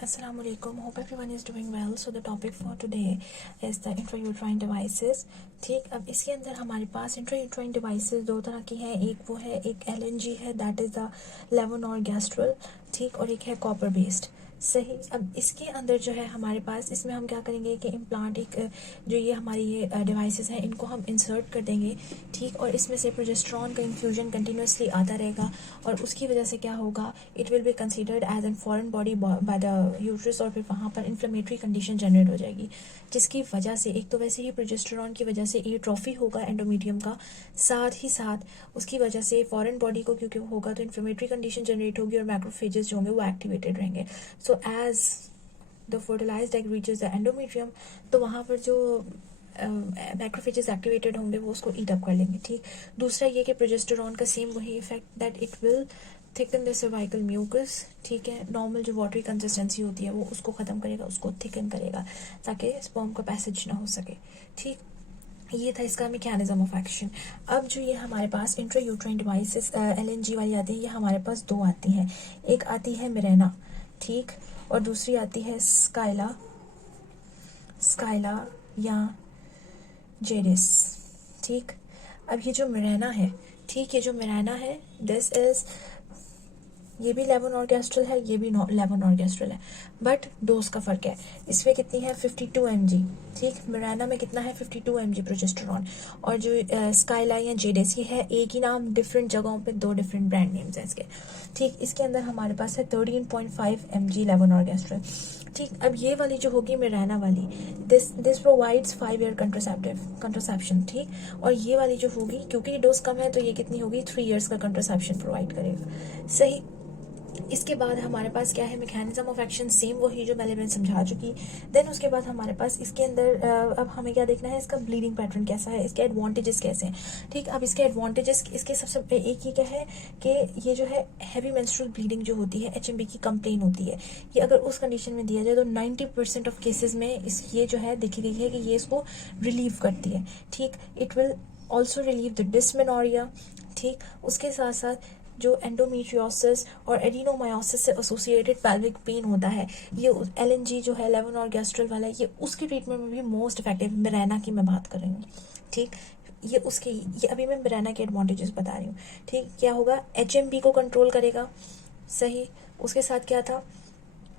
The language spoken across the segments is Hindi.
Assalamualaikum. Hope everyone is doing well. So the topic for today is the intrauterine devices. ठीक, अब इसके अंदर हमारे पास इंट्रायूट्राइन डिवाइसेस दो तरह की हैं. एक वो है, एक LNG है, दैट इज़ द लेवोनॉर्गेस्ट्रल. ठीक, और एक है कॉपर बेस्ड. सही. अब इसके अंदर जो है हमारे पास, इसमें हम क्या करेंगे कि इम्प्लांट एक जो ये हमारी ये डिवाइसेस हैं इनको हम इंसर्ट कर देंगे. ठीक, और इसमें से प्रोजेस्टेरॉन का इन्फ्यूजन कंटिन्यूसली आता रहेगा और उसकी वजह से क्या होगा, it will be considered as an foreign body by the uterus और फिर वहाँ पर इन्फ्लेमेटरी कंडीशन जनरेट हो जाएगी, जिसकी वजह से एक तो वैसे ही प्रोजेस्टेरॉन की वजह से एट्रोफी होगा एंडोमेट्रियम का, साथ ही साथ उसकी वजह से फॉरेन बॉडी को क्योंकि होगा तो इन्फ्लेमेटरी कंडीशन जनरेट होगी और मैक्रोफेजेस जो होंगे वो एक्टिवेटेड रहेंगे. So as the fertilised egg reaches the endometrium, तो वहाँ पर जो मैक्रोफेजेस एक्टिवेटेड होंगे वो उसको ईट अप कर लेंगे. ठीक, दूसरा ये कि प्रोजेस्टेरॉन का सेम वही effect that it will thicken the cervical mucus. ठीक है, नॉर्मल जो वाटरी कंसिस्टेंसी होती है वो उसको ख़त्म करेगा, उसको थिकन करेगा ताकि स्पर्म का पैसेज ना हो सके. ठीक, ये था इसका मैकेनिज्म ऑफ एक्शन. अब जो ये हमारे पास इंट्रायूट्राइन डिवाइसेस LNG वाली आती हैं, ये हमारे पास दो आती हैं. एक आती है मिरेना, ठीक, और दूसरी आती है स्काइला या जेडिस. ठीक, अब ये जो मिरेना है, ठीक, ये जो मिरेना है दिस इज, ये भी लेवोनॉर्गेस्ट्रल है, ये भी लेवोनॉर्गेस्ट्रल है, बट डोज का फ़र्क है. इसमें कितनी है 52 mg. ठीक, मिराना में कितना है 52 mg प्रोजेस्टेरॉन. और जो स्काइला या जेडेस, ये है एक ही नाम, डिफरेंट जगहों पे दो डिफरेंट ब्रांड नेम्स हैं इसके. ठीक, इसके अंदर हमारे पास है 13.5 mg लेवोनॉर्गेस्ट्रल. ठीक, अब ये वाली जो होगी मिराना वाली, दिस प्रोवाइड्स 5 ईयर कंट्रासेप्शन. ठीक, और ये वाली जो होगी, क्योंकि डोज कम है तो ये कितनी होगी 3 ईयर्स का कंट्रासेप्शन प्रोवाइड करेगा. सही. इसके बाद हमारे पास क्या है, मैकेनिज्म ऑफ एक्शन सेम वही जो मैंने समझा चुकी. देन उसके बाद हमारे पास इसके अंदर अब हमें क्या देखना है, इसका ब्लीडिंग पैटर्न कैसा है, इसके एडवांटेजेस कैसे हैं. ठीक, अब इसके एडवांटेजेस, इसके सबसे एक ही क्या है कि ये जो है हैवी मेंस्ट्रुअल ब्लीडिंग जो होती है, HMB की कंप्लेन होती है, ये अगर उस कंडीशन में दिया जाए तो 90% ऑफ केसेस में ये जो है देखी गई है कि ये इसको रिलीव करती है. ठीक, it will also relieve the dysmenorrhoea. ठीक, उसके साथ साथ जो एंडोमेट्रियोसिस और एडिनोमायोसिस से एसोसिएटेड पेल्विक पेन होता है, ये LNG जो है लेवोनॉर्गेस्ट्रल वाला, ये उसकी ट्रीटमेंट में भी मोस्ट इफेक्टिव. मिरेना की मैं बात कर रही हूँ. ठीक, ये अभी मैं मिरेना के एडवांटेजेस बता रही हूँ. ठीक, क्या होगा, HMB को कंट्रोल करेगा. सही. उसके साथ क्या था,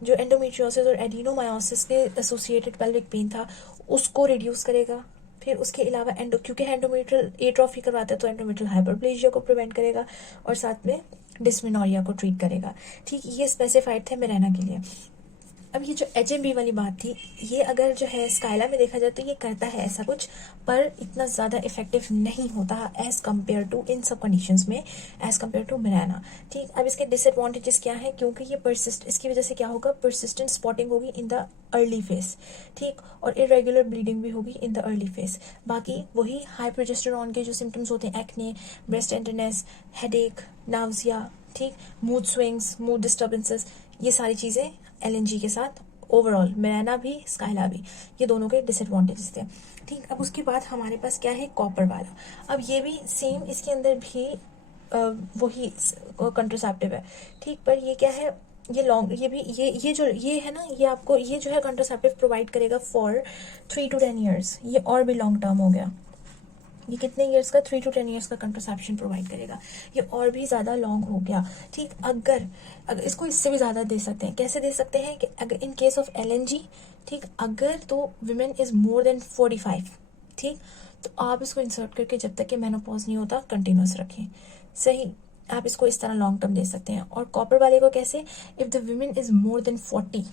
जो एंडोमेट्रियोसिस और एडिनोमायोसिस के एसोसिएटेड पेल्विक पेन था उसको रिड्यूस करेगा. फिर उसके अलावा क्योंकि एंडोमेट्रियल एट्रोफी करवाता है तो एंडोमेट्रियल हाइपरप्लेजिया को प्रिवेंट करेगा और साथ में डिस्मेनोरिया को ट्रीट करेगा. ठीक, ये स्पेसिफाइड थे मिरेना के लिए. अब ये जो HMB वाली बात थी, ये अगर जो है स्काइला में देखा जाए तो ये करता है ऐसा कुछ, पर इतना ज़्यादा इफेक्टिव नहीं होता एज कम्पेयर टू इन सब कंडीशंस में एज कम्पेयर टू मिराना. ठीक, अब इसके डिसएडवांटेजेस क्या है, क्योंकि ये इसकी वजह से क्या होगा, परसिस्टेंट स्पॉटिंग होगी इन द अर्ली फेज. ठीक, और इरेगुलर ब्लीडिंग भी होगी इन द अर्ली फेज. बाकी वही हाई प्रोजेस्टेरॉन के जो सिम्टम्स होते हैं, acne, breast tenderness, headache, nausea, ठीक, मूड स्विंग्स, मूड डिस्टर्बेंसेस, ये सारी चीज़ें LNG के साथ ओवरऑल मिराना भी स्काइला भी, ये दोनों के डिसएडवांटेजेस थे. ठीक, अब उसके बाद हमारे पास क्या है, कॉपर वाला. अब ये भी सेम, इसके अंदर भी वही कंट्रासेप्टिव है. ठीक, पर ये क्या है, ये लॉन्ग, ये भी ये है ना, ये आपको ये जो है कंट्रासेप्टिव प्रोवाइड करेगा फॉर 3 to 10 ईयर्स. ये और भी लॉन्ग टर्म हो गया. ये कितने ईयर्स का, 3 to 10 ईयर्स का कंट्रासेप्शन प्रोवाइड करेगा. ये और भी ज़्यादा लॉन्ग हो गया. ठीक, अगर इसको इससे भी ज़्यादा दे सकते हैं. कैसे दे सकते हैं कि अगर इन केस ऑफ LNG, ठीक, अगर तो विमेन इज़ मोर देन 45, ठीक, तो आप इसको इंसर्ट करके जब तक कि मेनोपॉज नहीं होता कंटिन्यूस रखें. सही, आप इसको इस तरह लॉन्ग टर्म दे सकते हैं. और कॉपर वाले को कैसे, if the women is more than 40,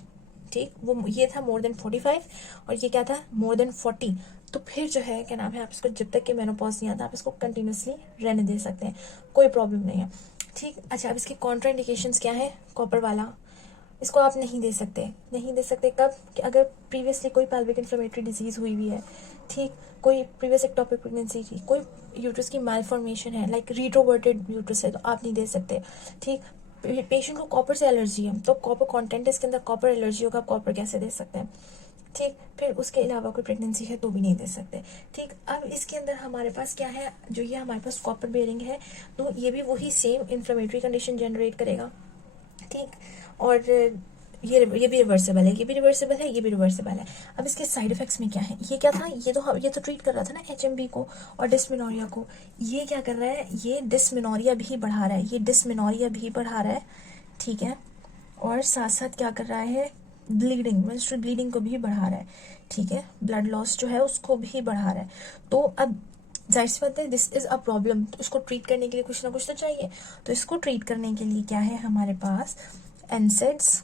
ठीक, वो ये था मोर देन 45 और ये क्या था मोर देन 40, तो फिर जो है क्या नाम है, आप इसको जब तक कि मेनोपॉज नहीं आता आप इसको कंटिन्यूसली रहने दे सकते हैं, कोई प्रॉब्लम नहीं है. ठीक, अच्छा, अब इसके कॉन्ट्राइंडिकेशंस क्या है, कॉपर वाला इसको आप नहीं दे सकते कब, कि अगर प्रीवियसली कोई पेल्विक इन्फ्लेमेटरी डिजीज़ हुई हुई है, ठीक, कोई प्रीवियस एक्टोपिक प्रेगनेंसी थी, कोई यूट्रस की मालफॉर्मेशन है, लाइक रिट्रोवर्टेड यूट्रस है, तो आप नहीं दे सकते. ठीक, पेशेंट को कॉपर से एलर्जी है तो कॉपर कंटेंट इसके अंदर कॉपर एलर्जी होगा, कॉपर कैसे दे सकते हैं. ठीक, फिर उसके अलावा कोई प्रेगनेंसी है तो भी नहीं दे सकते. ठीक, अब इसके अंदर हमारे पास क्या है, जो ये हमारे पास कॉपर बेयरिंग है तो ये भी वही सेम इन्फ्लेमेटरी कंडीशन जनरेट करेगा. ठीक, और ये भी रिवर्सेबल है, ये भी रिवर्सेबल है, ये भी रिवर्सेबल है। अब इसके साइड इफेक्ट्स में क्या है, ये क्या था, ये तो ट्रीट कर रहा था ना एचएमबी को और डिस्मिनोरिया को, ये क्या कर रहा है, ये डिस्मिनोरिया भी बढ़ा रहा है, ये डिस्मिनोरिया भी बढ़ा रहा है, ठीक है, और साथ साथ क्या कर रहा है, ब्लीडिंग, मेंस्ट्रुअल ब्लीडिंग को भी बढ़ा रहा है, ठीक है, ब्लड लॉस जो है उसको भी बढ़ा रहा है। तो अब जाहिर सी बात है दिस इज अ प्रॉब्लम, तो इसको ट्रीट करने के लिए कुछ ना कुछ तो चाहिए। तो इसको ट्रीट करने के लिए क्या है हमारे पास, एनसेड्स,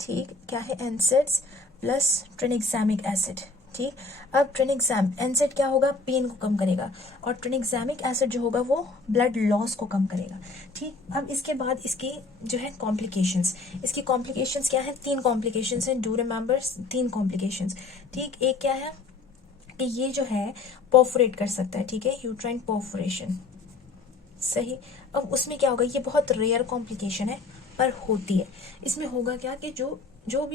ठीक, क्या है, एनसेड्स प्लस ट्रेनिक्सामिक एसिड, ठीक। अब ट्रेनिक्साम एनसेड क्या होगा, पेन को कम करेगा, और ट्रेनिक्सामिक एसिड जो होगा वो ब्लड लॉस को कम करेगा, ठीक। अब इसके बाद इसकी जो है कॉम्प्लिकेशंस, इसकी कॉम्प्लिकेशंस क्या है, 3 कॉम्प्लिकेशंस हैं, डू रिमेंबर 3 कॉम्प्लिकेशंस, ठीक। एक क्या है कि ये जो है परफोरेट कर सकता है, ठीक है, यूट्राइन परफोरेशन, सही। अब उसमें क्या होगा, ये बहुत रेयर कॉम्प्लिकेशन है पर होती है। इसमें होगा क्या कि जो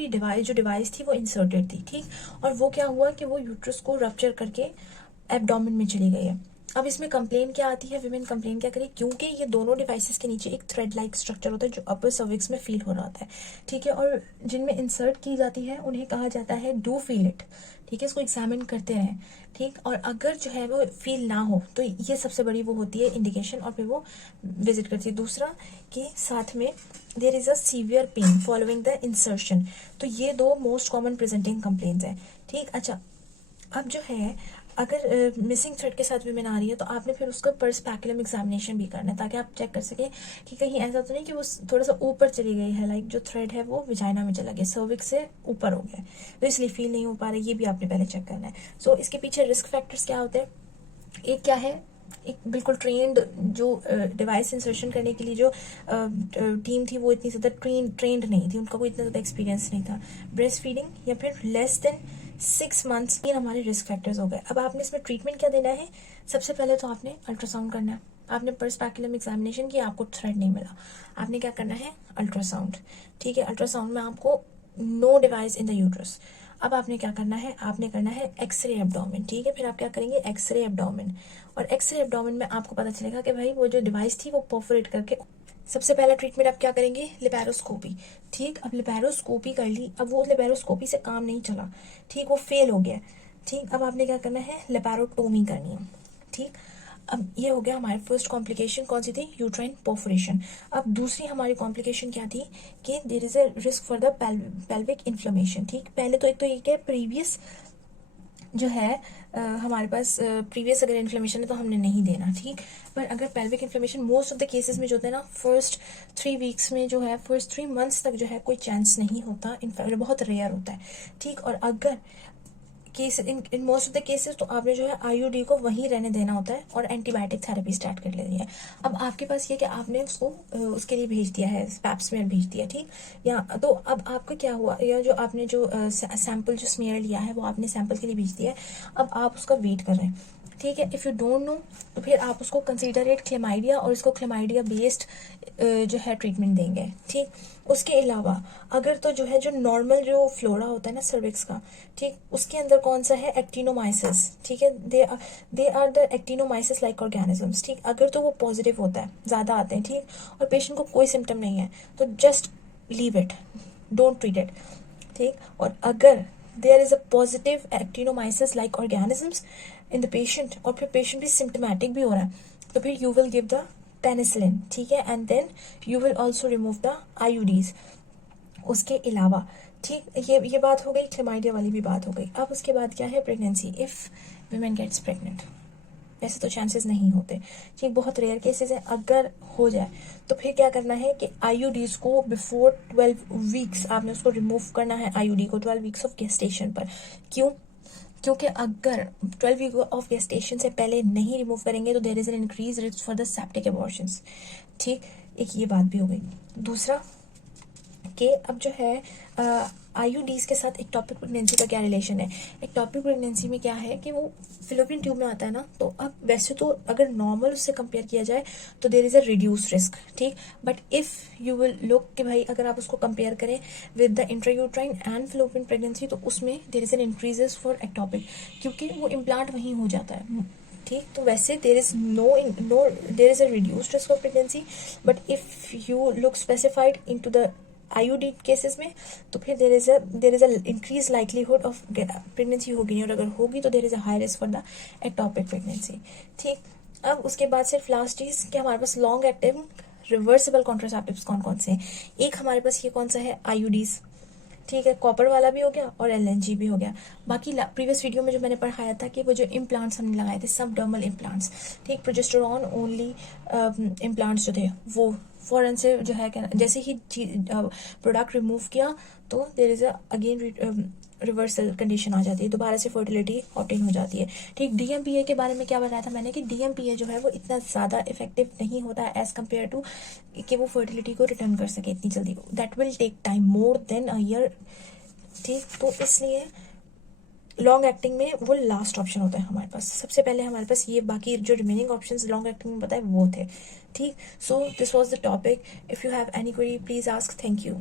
डिवाइस थी वो इंसर्टेड थी, ठीक, और वो क्या हुआ कि वो यूट्रस को रप्चर करके एब्डोमेन में चली गई है। अब इसमें कंप्लेन क्या आती है, विमेन कंप्लेन क्या करे, क्योंकि ये दोनों डिवाइसेस के नीचे एक थ्रेड लाइक स्ट्रक्चर होता है जो अपर सर्विक्स में फील हो रहा होता है, ठीक है, और जिनमें इंसर्ट की जाती है उन्हें कहा जाता है डू फील इट, ठीक है, इसको एग्जामिन करते रहें, ठीक। और अगर जो है वो फील ना हो तो ये सबसे बड़ी वो होती है इंडिकेशन, और फिर वो विजिट करती है। दूसरा कि साथ में there is a severe pain following the insertion, तो ये 2 मोस्ट कॉमन प्रेजेंटिंग कंप्लेंट्स हैं, ठीक। अच्छा, अब जो है अगर मिसिंग थ्रेड के साथ विमेन आ रही है तो आपने फिर उसका परस्पैकुलम एग्जामिनेशन भी करना है, ताकि आप चेक कर सकें कि कहीं ऐसा तो नहीं कि वो थोड़ा सा ऊपर चली गई है, लाइक जो थ्रेड है वो विजाइना में चला गया, सर्विक्स से ऊपर हो गया, तो इसलिए फील नहीं हो पा रहा है, ये भी आपने पहले चेक करना है। सो इसके पीछे रिस्क फैक्टर्स क्या होते हैं, एक क्या है, एक बिल्कुल ट्रेंड जो डिवाइस इंसर्शन करने के लिए जो टीम थी वो इतनी ज़्यादा ट्रेंड नहीं थी, उनका कोई इतना ज़्यादा एक्सपीरियंस नहीं था, ब्रेस्ट फीडिंग या फिर लेस देन 6 मंथ्स, ये हमारे रिस्क फैक्टर्स हो गए। अब आपने इसमें ट्रीटमेंट क्या देना है, सबसे पहले तो आपने अल्ट्रासाउंड करना है, आपने परस्पैकुलम एग्जामिनेशन किया, आपको थ्रेड नहीं मिला, आपने क्या करना है, अल्ट्रासाउंड, ठीक है, अल्ट्रासाउंड में आपको no device in the uterus. अब आपने क्या करना है, आपने करना है एक्सरे एब्डोमेन, ठीक है, फिर आप क्या करेंगे, एक्सरे एब्डोमेन, और एक्सरे एब्डोमेन में आपको पता चलेगा कि भाई वो जो डिवाइस थी वो परफोरेट करके, सबसे पहला ट्रीटमेंट आप क्या करेंगे, लिपेरोस्कोपी, ठीक। अब लिपेरोस्कोपी कर ली, अब वो लिपेरोस्कोपी से काम नहीं चला, ठीक, वो फेल हो गया, ठीक। अब आपने क्या करना है, लिपेरोटोमी करनी है, ठीक। अब ये हो गया हमारे फर्स्ट कॉम्प्लिकेशन, कौन सी थी, यूट्राइन परफोरेशन। अब दूसरी हमारी कॉम्प्लिकेशन क्या थी कि there is a risk for the pelvic inflammation, ठीक। पहले तो एक तो ये क्या प्रीवियस जो है हमारे पास प्रीवियस अगर इन्फ्लेमेशन है तो हमने नहीं देना, ठीक। पर अगर pelvic inflammation most of the cases में जो होता है ना, फर्स्ट 3 वीक्स में जो है, फर्स्ट 3 मंथ्स तक जो है कोई चांस नहीं होता, इनफैक्ट बहुत रेयर होता है, ठीक। और अगर case in most of the cases तो आपने जो है आईयूडी को वहीं रहने देना होता है और एंटीबायोटिक थेरेपी स्टार्ट कर लेनी है। अब आपके पास ये कि आपने उसको उसके लिए भेज दिया है, पैप स्मेयर भेज दिया, ठीक। या तो अब आपका क्या हुआ, या जो आपने जो सैंपल जो स्मेयर लिया है वो आपने सैंपल के लिए भेज दिया है, अब आप उसका वेट कर रहे हैं, ठीक है। इफ़ यू डोंट नो तो फिर आप उसको कंसीडरेट क्लेमाइडिया और इसको क्लेमाइडिया बेस्ड जो है ट्रीटमेंट देंगे, ठीक। उसके अलावा अगर तो जो है जो नॉर्मल जो फ्लोरा होता है ना सर्विक्स का, ठीक, उसके अंदर कौन सा है, एक्टिनोमाइसिस, ठीक है, they are the actinomyces like organisms, ठीक। अगर तो वो पॉजिटिव होता है, ज़्यादा आते हैं, ठीक, और पेशेंट को कोई सिम्टम नहीं है तो just leave it, don't treat it, ठीक। और अगर there is a positive actinomyces like organisms in the patient और फिर पेशेंट भी सिम्टोमेटिक भी हो रहा है तो फिर you will give the penicillin, ठीक है, and then you will also remove the IUDs. उसके अलावा, ठीक, ये बात हो गई, क्लेमाइडिया वाली भी बात हो गई। अब उसके बाद क्या है, pregnancy, if women gets pregnant, वैसे तो चांसेस नहीं होते, ठीक, बहुत रेयर केसेस है, अगर हो जाए तो फिर क्या करना है कि आईयूडीज को बिफोर 12 वीक्स आपने उसको रिमूव करना है, आईयूडी को 12 वीक्स ऑफ गेस्टेशन पर। क्यों, क्योंकि अगर 12 वीक ऑफ गेस्टेशन से पहले नहीं रिमूव करेंगे तो there is an increase risk for the septic abortions, ठीक। एक ये बात भी हो गई। दूसरा कि अब जो है आईयूडीज के साथ एक्टोपिक प्रेगनेंसी का क्या रिलेशन है। एक्टोपिक प्रेगनेंसी में क्या है कि वो फिलोपियन ट्यूब में आता है ना, तो अब वैसे तो अगर नॉर्मल उससे कंपेयर किया जाए तो there is a reduce risk, ठीक। But if you will look कि भाई अगर आप उसको कंपेयर करें with the intrauterine and fallopian pregnancy तो उसमें there is an increases for ectopic, क्योंकि वो इम्प्लांट वहीं हो जाता है, ठीक। तो वैसे there is there is a reduced risk of pregnancy, but if you look specified in to the IUD cases में तो फिर there is a increase likelihood of pregnancy होगी नहीं, और अगर होगी तो there is a high risk for the ectopic pregnancy. ठीक, अब उसके बाद सिर्फ लास्ट चीज कि हमारे पास लॉन्ग एक्टिव रिवर्सिबल कॉन्ट्रासेप्टिव्स कौन कौन से हैं। एक हमारे पास ये कौन सा है, आईयूडीज, ठीक है, कॉपर वाला भी हो गया और एलएनजी भी हो गया। बाकी प्रीवियस वीडियो में जो मैंने पढ़ाया था कि वो जो इम्प्लांट्स हमने लगाए थे सबडर्मल इम्प्लांट्स, ठीक, प्रोजेस्टेरॉन ओनली इम्प्लांट्स जो थे वो फौरन से जो है क्या, जैसे ही प्रोडक्ट रिमूव किया तो there is again reversal condition आ जाती है, दोबारा से फर्टिलिटी ऑब्टेन हो जाती है। ठीक, डीएमपीए के बारे में क्या बताया था मैंने कि डीएमपीए जो है वो इतना ज़्यादा इफेक्टिव नहीं होता है एज कम्पेयर टू कि वो फर्टिलिटी को रिटर्न कर सके इतनी जल्दी, that will take time more than a year. ठीक, तो इसलिए लॉन्ग एक्टिंग में वो लास्ट ऑप्शन होता है हमारे पास, सबसे पहले हमारे पास ये, बाकी जो रिमेनिंग ऑप्शंस लॉन्ग एक्टिंग में बताए वो थे। ठीक, so this was the topic, if you have any query please ask, thank you.